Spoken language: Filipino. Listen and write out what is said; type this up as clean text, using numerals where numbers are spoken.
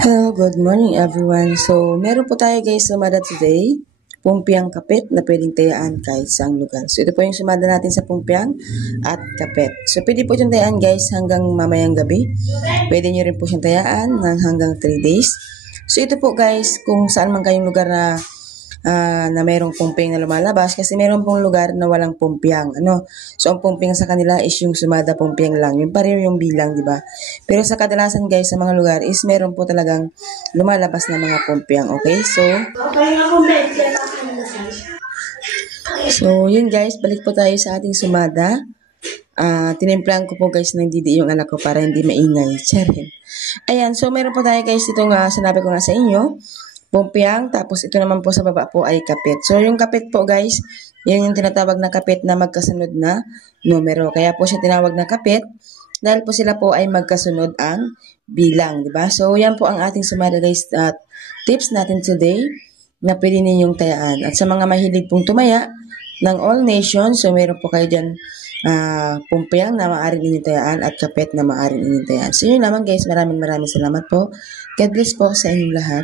Hello, good morning everyone. So, meron po tayo guys sumada today, pumpiang kapit na pwedeng tayaan kahit saang lugar. So, ito po yung sumada natin sa pumpiang at kapit. So, pwede po itong tayaan guys hanggang mamayang gabi. Pwede nyo rin po siyang tayaan ng hanggang 3 days. So, ito po guys, kung saan man kayong lugar na mayroong pumping na lumalabas kasi mayroon pong lugar na walang pumpyang. So, ang pumping sa kanila is yung sumada pumpyang lang. Yung pareho yung bilang, di ba? Pero sa kadalasan guys, sa mga lugar is meron po talagang lumalabas na mga pumpyang. Okay? So, yun guys, balik po tayo sa ating sumada. Tinimplahan ko po guys ng didi yung anak ko para hindi maingay. Charin. Ayan, so meron po tayo guys itong sinabi ko nga sa inyo. Pumpyang, tapos ito naman po sa baba po ay kapit. So, yung kapit po guys, yan yung tinatawag na kapit na magkasunod na numero. Kaya po siya tinawag na kapit dahil po sila po ay magkasunod ang bilang, di ba? So, yan po ang ating sumada guys at tips natin today na pwede ninyong tayaan. At sa mga mahilig pong tumaya ng all nations, so meron po kayo dyan pumpyang na maaaring inyong tayaan at kapit na maaaring inyong tayaan. So, yun naman guys, maraming salamat po. God bless po sa inyong lahat.